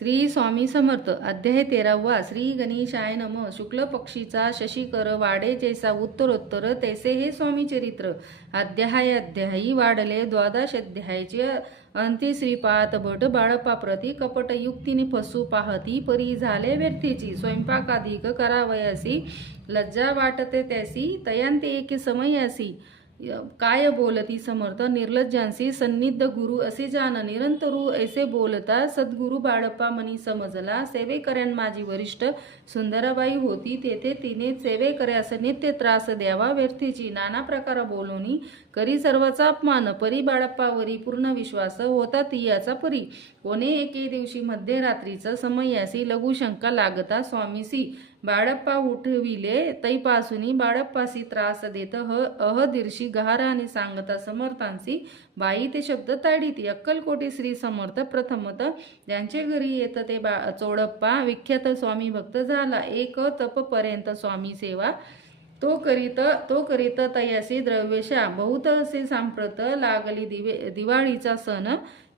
श्री स्वामी समर्थ. अध्याय 13. श्री गणेशाय नम. शुक्ल पक्षीचा शशिकर वाडे जैसा उत्तरोत्तर तैसे हे स्वामी चरित्र. अध्यायी वाढले. द्वादश अध्यायाचे अंती श्रीपाद भट बाळप्पा प्रति कपट युक्तीने फसू पाहती परी झाले व्यर्थेची. स्वयंपाकाधिक करावयासी लज्जा वाटते त्यासी तयांते एके समयासी. काय बोलती समर्थ निर्लज्जांसी सन्निध गुरु असे जाण निरंतरू ऐसे बोलता सद्गुरु बाळप्पा मनी समजला. सेवेकऱ्यां माझी वरिष्ठ सुंदराबाई होती तेथे तिने सेवेकऱ्यास नित्य त्रास द्यावा व्यर्थेची. नाना प्रकार बोलूनी करी सर्वाचा अपमान परी बाळप्पावरी पूर्ण विश्वास होता तियाचा परी. कोणे एके दिवशी मध्यरात्रीचा समयासी लघुशंका लागता स्वामीसी बाळप्पा उठविले तैपासूनी बाळप्पासी त्रास देत अहदीर्षी गहाराने सांगता समर्थांसी बाई ते शब्द ताडीती. अक्कलकोटी श्री समर्थ प्रथमत त्यांचे घरी येत ते चोडप्पा विख्यात स्वामी भक्त झाला. एक तप पर्यंत स्वामी सेवा तो करीत तयासी द्रव्यशा. बहुत असे सांप्रत लागली दिवाळीचा सण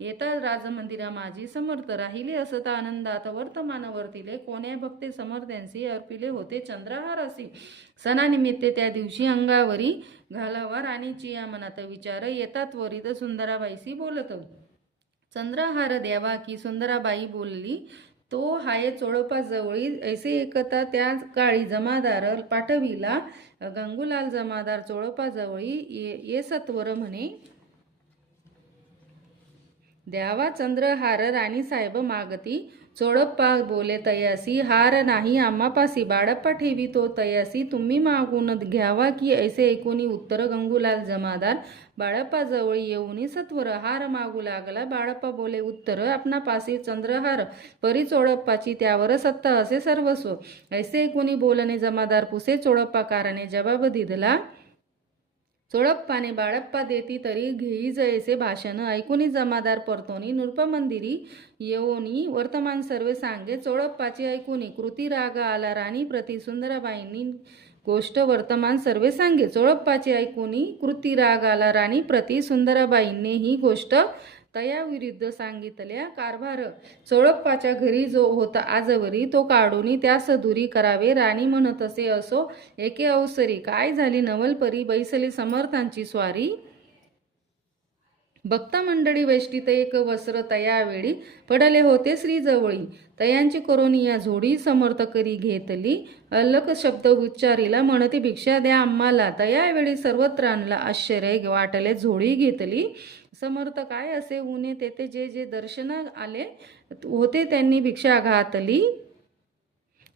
येता राजमंदिरा माझी समर्थ राहिले असता आनंदात वर्तमान वर्तिले. कोण्या भक्ते समर्थ्यांशी अर्पिले होते चंद्रहार असी. सणानिमित्ते त्या दिवशी अंगावरी घालावा राणीची या मनात विचार येता त्वरित सुंदराबाईशी बोलत. चंद्रहार द्यावा की सुंदराबाई बोलली तो हाय चोळप्पा जवळी. ऐसे एकता त्या काळी जमादार पाठविला गंगूलाल जमादार चोळप्पा जवळी ये सत्वर म्हणे. द्यावा चंद्रहार राणी साहेब मागती. चोळप्पा बोले तयासी हार नाही आम्हापासी. बाळप्पा ठेवी तो तयासी तुम्ही मागून घ्यावा की ऐसे ऐकूनी उत्तर गंगूलाल जमादार बाळप्पा जवळी येऊनी सत्वर. हार मागू लागला. बाळप्पा बोले उत्तर आपणापासी चंद्रहार परी चोळप्पाची त्यावर सत्ता असे सर्वस्व. ऐसे ऐकूनी बोलणे जमादार पुसे चोळप्पा कारणे जबाब दिधला. चोळप्पाने बाळप्पा देती तरी घेई जैसे भाषण ऐकूनी जमादार परतोनी नृपमंदिरी येऊनी वर्तमान सर्व सांगे. चोळप्पाची ऐकूनी कृती राग आला राणी प्रति सुंदराबाईंनी गोष्ट वर्तमान सर्वे सांगे. चोळप्पाची ऐकूनी कृती राग आला राणी प्रति सुंदराबाईंनी ही गोष्ट तयाविरुद्ध सांगितल्या कारभार. चोळप्पाच्या घरी जो होता आजवरी तो काढूनी त्यास दुरी करावे. राणी म्हणत असे असो एके अवसरी काय झाली नवलपरी बैसली समर्थांची स्वारी. भक्त मंडळी वेष्टीत एक वस्त्र तयावेळी पडले होते श्री जवळी. तयांची करोनिया झोडी समर्थ करी घेतली. अलक शब्द उच्चारीला म्हणती भिक्षा द्या आम्हाला. तयावेळी सर्वत्रांना आश्चर्य वाटले. झोडी घेतली समर्थ काय असे ऊने तेथे जे जे दर्शन आले होते त्यांनी भिक्षा घातली.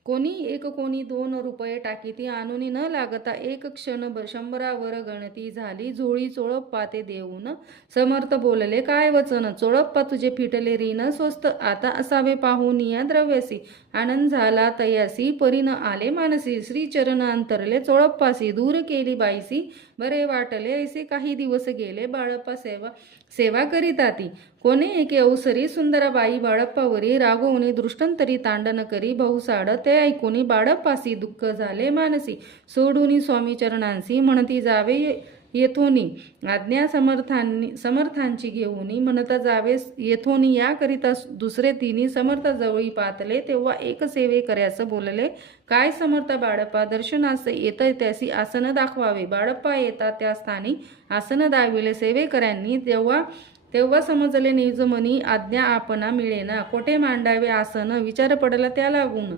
कोणी एक कोणी 2 रुपये टाकीती आणूनी न लागता एक क्षण 100वर गणती झाली. झोळी चोळप्पा ते देऊन समर्थ बोलले काय वचन. चोळप्पा तुझे फिटले ऋण स्वस्त आता असावे पाहून या द्रव्यासी. आनंद झाला तयासी परीन आले मानसी. श्री चरण अंतरले चोळप्पासी दूर केली बाईसी. बरे वाटले ऐसे काही दिवस गेले. बाळप्पा सेवा करीताती. कोणे एके अवसरी सुंदराबाई बाळप्पावरी रागवून दृष्टांतरी तांडण करी बहुसाड. ते ऐकूनी बाळप्पासी दुःख झाले मानसी. सोडूनी स्वामी चरणांसी म्हणती जावे येथोनी. आज्ञा समर्थांची घेऊनी म्हणता जावे येथोनी. याकरिता दुसरे तिन्ही समर्थ जवळी पातले. तेव्हा एक सेवे कर्यास बोलले काय समर्थ बाळप्पा दर्शनास येत त्यासी आसन दाखवावे. बाळप्पा येतात त्या स्थानी आसन दाविले सेवेकऱ्यांनी. तेव्हा समजले निजमनी आज्ञा आपणा मिळेना. कोठे मांडावे आसन विचार पडला त्या लागून.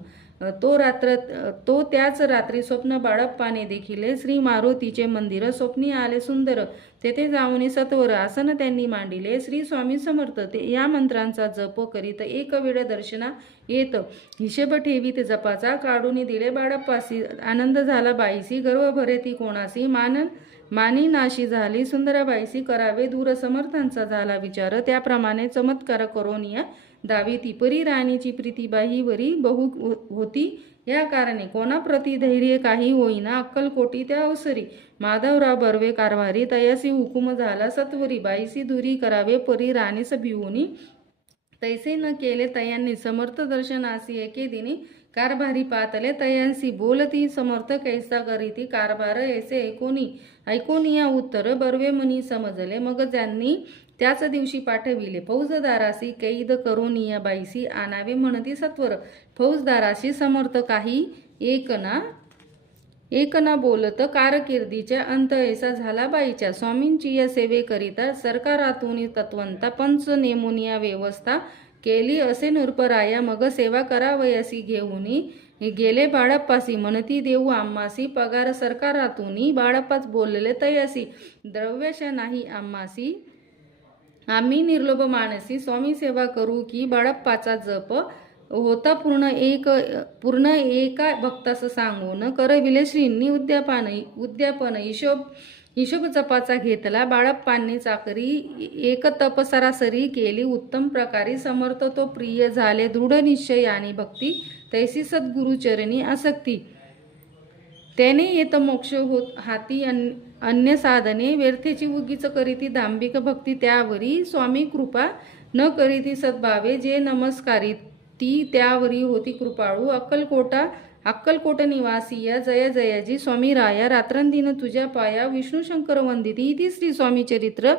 तो त्याच रात्री स्वप्न बाळप्पाने देखिले. श्री मारुतीचे मंदिर स्वप्नी आले सुंदर. तेथे जाऊन सत्वर आसन त्यांनी मांडिले. श्री स्वामी समर्थ ते या मंत्रांचा जप करीत एक वेळ दर्शना येत. हिशेब ठेवीत जपाचा काढून दिले बाळप्पासी. आनंद झाला बाईसी गर्व भरे ती कोणासी. मानी नाशी झाली सुंदराबाईसी. करावे दूर समर्थांचा झाला विचार. त्याप्रमाणे चमत्कार करोनिया दावी ती परी. राणीची प्रीतीबाई वरी बहु होती या कारणे कोणाप्रती धैर्य काही होईना. अक्कलकोटी त्या अवसरी माधवराव बर्वे कारभारी तयासी हुकुम झाला सत्वरी. बाईसी दुरी करावे परी राणीस भिवूनी. तैसे न केले तयांनी समर्थ दर्शनासी एके दिनी कारभारी पातले. तयांसी बोलती समर्थ कैसा करीती कारभार ऐसे ऐकोनी या उत्तर बर्वे मनी समजले. मग ज्यांनी त्याच दिवशी पाठविले. फौजदारासी कैद करून या बाईसी आणावे म्हणती सत्वर. फौजदाराशी समर्थ काही एक ना बोलत कारकिर्दीच्या अंत ऐसा झाला बाईच्या. स्वामींची या सेवेकरिता सरकारातून तत्वंता पंच नेमून या व्यवस्था केली असे नृपराया. मग सेवा करावयासी घेऊनी गेले बाळप्पासी म्हणती देऊ आम्हासी पगार सरकारातूनी. बाळप्पाच बोलले तयासी द्रव्यशा नाही आम्हासी आम्ही निर्लोभ मानसी. स्वामी सेवा करू की बाळप्पाचा जप होता पूर्ण एका भक्तास सांगून. करविले श्रींनी उद्यापन हिशोब जपाचा घेतला. बाळप्पांनी चाकरी एक तप सरासरी केली उत्तम प्रकारे. समर्थ तो प्रिय झाले दृढ निश्चय आणि भक्ती तैसी सद्गुरुचरणी आसक्ती. त्याने येत मोक्ष होत हाती अन्य साधने व्यर्थेची उगीच करीती दांभिक भक्ती. त्यावरी स्वामी कृपा न करीती सद्भावे जे नमस्कारी ती त्यावरी होती कृपाळू. अक्कलकोट निवासिया जय जयाजी स्वामी राया. रात्रंदिन तुझ्या पाया विष्णू शंकर वंदिती. इति श्री स्वामी चरित्र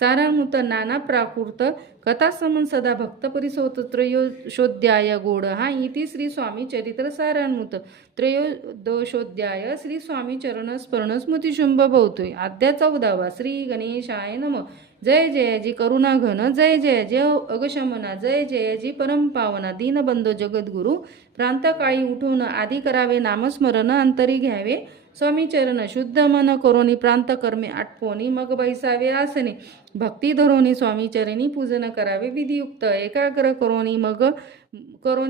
सारामृत नाना प्राकृत कथा समन सदा भक्त परिसोत त्रयोदशोध्याय गोड हा. इति श्री स्वामी चरित्र सारामृत त्रयोदशोध्याय. श्री स्वामी चरण स्मरण स्मृती शुंभ भवतोय. अध्याय 14. श्री गणेशाय नमः. जय जयाजी करुणा घन. जय जयाजी अगशमना. जय जयाजी परमपावना. दीनबंधो जगद्गुरु. प्रांतकाळी उठून आधी करावे नामस्मरण. अंतरी घ्यावे स्वामी चरण. शुद्ध मन करोनी प्रांत कर्मे आटपोनी. मग बैसावे आसने भक्ती धरोनी. स्वामी चरणी पूजन करावे विधियुक्त. एकाग्र करोनी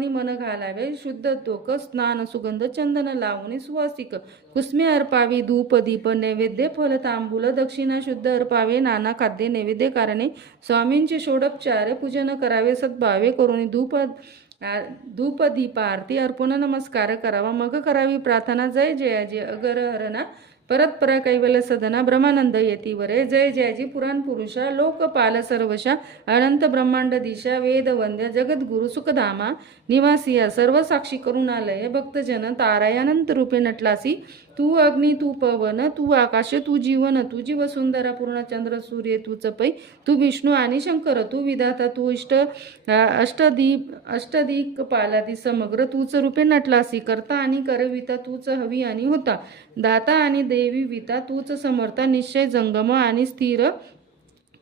मन घालावे शुद्ध तोक. स्नान सुगंध चंदन लावणी सुवासिक. कुसमे अर्पावी धूप दीप नैवेद्य फल तांबूल दक्षिणा शुद्ध अर्पावे. नाना खाद्य नैवेद्य कारणे स्वामींचे षोडोपचार पूजन करावे सद्भावे करोनी. धूप दीप आरती अर्पण नमस्कार करावा. मग करावी प्रार्थना. जय जयाजी अगर हरणा परतपरा कैवल्य सदना. ब्रह्मानंद येतीवरे. जय जयाजी पुराण पुरुषा लोकपाल सर्वशा. अनंत ब्रह्मांड दिशा वेद वंद्य जगद्गुरु सुखधामा निवासिया. सर्व साक्षी करुणालय भक्तजन ताराय अनंत रूपे नटलासी. तू अग्नी तू पवन तू आकाश तू जीवन तुझी वसुंधरा पूर्ण चंद्र सूर्य तूच पै. तू विष्णू आणि शंकर तू विधाता तू अष्टदिक पालादी समग्र तूच रूपे नटलासी. करता आणि करविता तूच हवी आणि होता. दाता आणि देवी विता तूच समर्था. निश्चय जंगम आणि स्थिर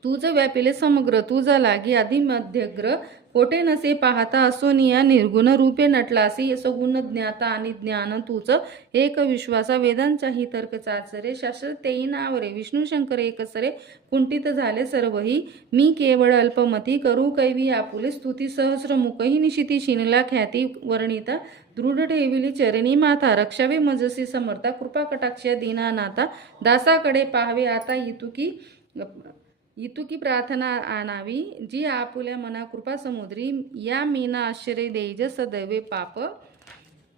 तूच व्यापिले समग्र. तुझा लागी आधी मध्यग्र कोठे नसे पाहता. असोनिया निर्गुण रूपे नटलासी. सगुण ज्ञाता आणि ज्ञान तूच एक विश्वासा. वेदांचाही तर्क चाचरे शास्त्र तेही नावरे. विष्णू शंकर एकसरे कुंठित झाले सर्वही. मी केवळ अल्पमती करू कैवी आपुले स्तुती. सहस्रमुखही निशिती शिनला ख्याती वर्णिता. दृढ ठेविली चरणी माथा. रक्षावे मजसी समर्था. कृपा कटाक्ष दीनानाथा. दासाकडे पाहावे आता इतुकी प्रार्थना आणावी. जी आपुल्या मना कृपा समुद्री. या मीना आश्चर्य देज सदैवे पाप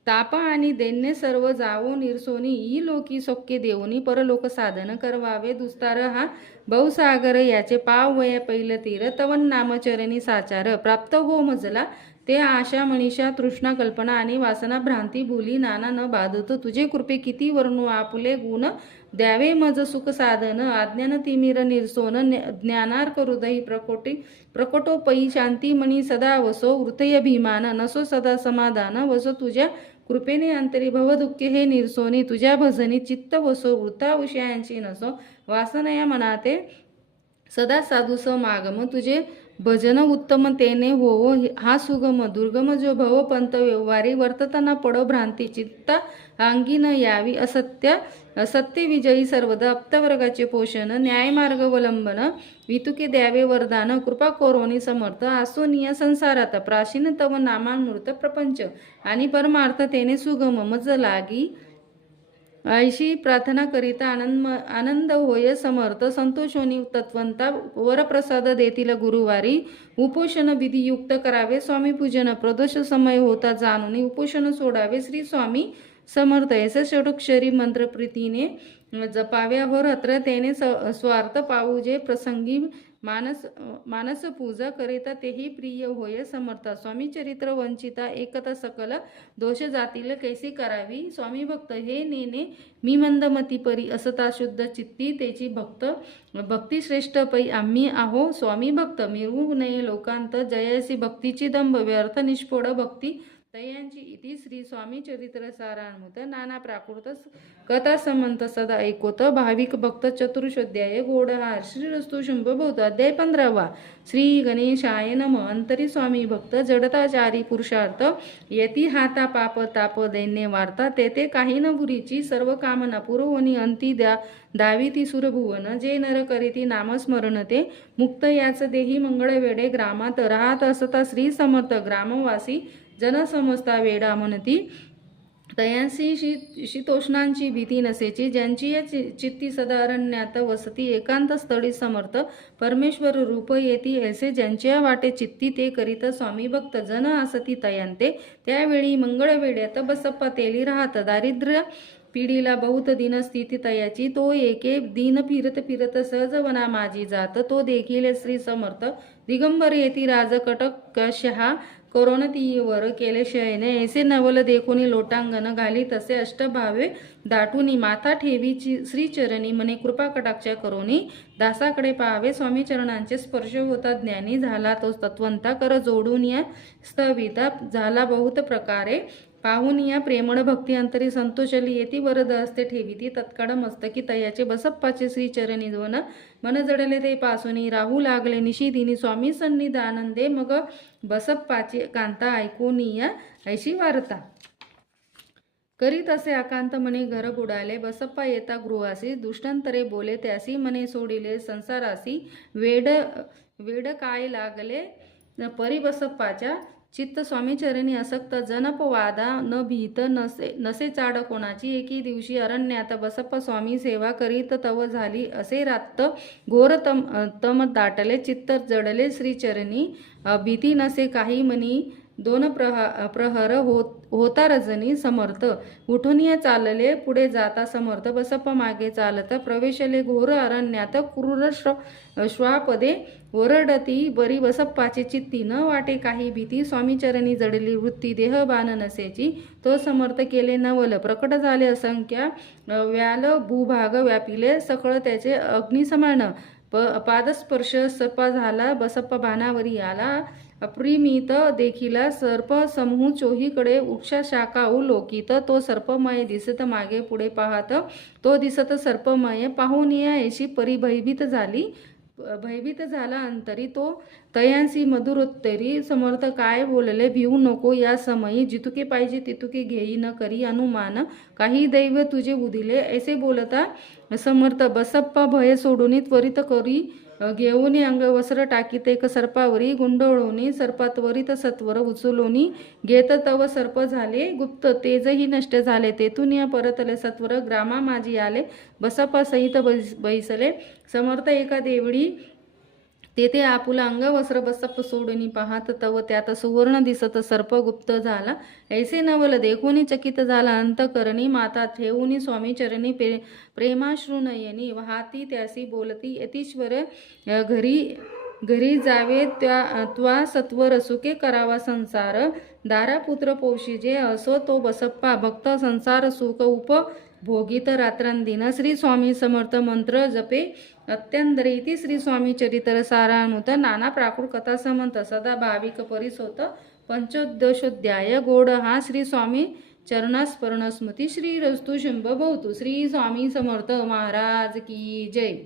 ताप आणि दैन्य सर्व जावो निरसोनी. ई लोकी सौख्य देवनी परलोक साधन करवावे. दुस्तार हा बहुसागर याचे पाव वया पैल तीर. तवन नामचरणी साचार प्राप्त हो मजला. ते आशा मनीषा तृष्णा कल्पना आणि वासना भ्रांती भुली नाना न बाधत. तुझे कृपे किती वर्णू आपुले गुण द्यावे मज सुख साधन. अज्ञान तिमिर निरसोन ज्ञानार्क हृदयी प्रकोटोपयी. शांती मणी सदा वसो वृतय भीमान. नसो सदा समाधान वसो तुझ्या कृपेने अंतरी. भवदुःखे हे निरसोनी तुझ्या भजनी. चित्त वसो वृथा विषयांची नसो वासनया मनाते. सदा साधू समागम तुझे भजन उत्तम तेने होवो. हा सुगम दुर्गम जो भव पंत व्यवहारी. वर्तताना पडो भ्रांती चित्ता अंगी न यावी. सत्य विजयी सर्वदा. अप्तवर्गाचे पोषण न्यायमार्गवलंबन. वितुके द्यावे वरदान. कृपा कोरोनी समर्थ आसोनिया संसारात. प्राचीन तव नामामृत प्रपंच आणि परमार्थ तेने सुगम मज लागी. ऐशी प्रार्थना करिता आनंद होय समर्थ. संतोषोनी तत्वंता वरप्रसाद देतील गुरुवारी. उपोषण विधियुक्त करावे स्वामी पूजन. प्रदोष समय होता जाणून उपोषण सोडावे. श्री स्वामी समर्थ ऐसे षोडक्षरी मंत्र प्रीतीने जपावे. अहोरात्र त्याने स्वार्थ पाहू जे प्रसंगी मानस पूजा करिता तेही प्रिय होय समर्था. स्वामी चरित्र वंचिता एकता सकल दोष जातील कैसी करावी. स्वामी भक्त हे नेने मी मंदमती परी असता शुद्ध चित्ती तेची भक्ती श्रेष्ठ पै आम्ही आहो स्वामी भक्त. मिरवू नये लोकांत जयासी भक्तीची दंभ व्यर्थ निष्फोड भक्ती तयांची इति. श्री स्वामी चरित्र सारामृत नाना प्राकृत कथा समंत सदा ऐकोत. भाविक भक्त चतुर्शोध्याय गोडहार श्रीरस्तु शुंभ भूत. अध्याय 15वा. श्री गणेशाय नम. अंतरी स्वामी भक्त जडताचारी पुरुषार्थ येती हाता पाप ताप दैन्य वार्ता. तेथे काही न बुरीची सर्व कामना पुरवणी अंती दाविती सुरभुवन. जे नर करीती नामस्मरण ते मुक्त याच देही मंगळ वेडे. ग्रामात राहत असता श्री समर्थ ग्रामवासी जन समजता वेडा म्हणती. तयांसी शीतोष्णांची भीती नसेची. ज्यांची या चित्ती सदा अरण्यात वसती. एकांत स्थळी समर्थ परमेश्वर रूप येती ऐसे. ज्यांच्या वाटे चित्ती ते करीत स्वामी भक्त. जन असती तयांते त्यावेळी मंगळ वेड्यात बसप्पा तेली राहत. दारिद्र्य पिढीला बहुत दिन स्थिती तयाची. तो एके दिन फिरत फिरत सहज वना माझी जात. तो देखील श्री समर्थ दिगंबर येती राज कटक शहा करोनतीवर केले शयने. ऐसे नवल देखोनी लोटांगण घाली तसे अष्टभावे दाटूनी. माथा ठेवी श्रीचरणी मने कृपा कटाक्ष करोनी. दासाकडे पाहावे स्वामी चरणांचे स्पर्श होता ज्ञानी. झाला तो तत्वंता कर जोडून या स्थविता. झाला बहुत प्रकारे पाहून या प्रेमळ भक्ती अंतरी संतोषली येती. वरद हस्ते ठेविती तत्काळ मस्तकी तयाचे. बसप्पाचे श्रीचरणी दोन मन जडले ते पासूनी. राहू लागले निशिदिनी स्वामी सन्निधानंदे. मग बसप्पाची कांता ऐकूनिया ऐशी वार्ता. करीत असे आकांत मने घर बुडाले. बसप्पा येता गृहासी दुष्टांतरे बोले त्यासी. मने सोडिले संसारासी वेड काय लागले परी बसप्पाच्या. चित्त स्वामीचरणी असक्त जनपवादा न भीत नसे चाड कोणाची. एके दिवशी अरण्यात बसप्पा स्वामी सेवा करीत तव झाली असे रात. घोर तम दाटले चित्त जडले श्रीचरणी. भीती नसे काही मनी दोन प्रहर होता रजनी. समर्थ उठून या चालले पुढे जाता समर्थ. बसप्पा मागे चालत प्रवेशले घोर अरण्यात. क्रूर श्वापदे ओरडती बरी. बसप्पाची चित्ती न वाटे काही भीती. स्वामीचरणी जडली वृत्ती देह बाण नसेची. तो समर्थ केले नवल प्रकट झाले असंख्य. व्याल भूभाग व्यापिले सकळ त्याचे अग्निसमान. पादस्पर्श सर्प झाला बसप्पा बाणावरी आला. अप्रिमित देखिला सर्प समूह चोहीकडे वृक्ष शाखा लोकित. तो सर्पमय दिसत मागे पुढे पाहत. तो दिसत सर्पमय पाहून या ऐशी परी भयभीत झाला अंतरी. तो तयांसी मधुरोत्तरी. समर्थ काय बोलले भिवू नको या समयी. जितुके पाहिजे तितुके घेई न करी अनुमान. काही दैव तुझे बुधिले ऐसे बोलता समर्थ. बसप्पा भय सोडून त्वरित करी घेऊन अंगवस्त्र टाकीत एक सर्पावरी गुंडळोनी. सर्पात त्वरित सत्वर उचलोनी घेत तव सर्प झाले गुप्त. तेजही नष्ट झाले. तेथून या परतले सत्वर ग्रामा माझी आले. बसप्पा सहित बैसले समर्थ एका देवळी. तेथे आपुला अंगवस्त्र बसप्पा सोडून पाहत तव त्यात सुवर्ण दिसत सर्प गुप्त झाला. ऐसे नवल देखून चकित झाला अंतकरणी. माता ठेवून स्वामी चरणी प्रेमाश्रुनयनी. वाहती त्यासी बोलती यतीश्वर घरी जावे त्वा सत्वर सुखे करावा संसार. दारापुत्र पोषिजे असो तो बसप्पा भक्त. संसार सुख उपभोगित रात्रंदिन. श्री स्वामी समर्थ मंत्र जपे अत्यंतरीती. श्री स्वामी चरित्र सारानुत नाना प्राकृत कथा समंत सदा भाविक परिसोत. पंचोदशोध्याय गोड हा श्री स्वामी चरणास्मरण स्मृती. श्री रस्तु शुंभ भवतु. श्री स्वामी समर्थ महाराज की जय.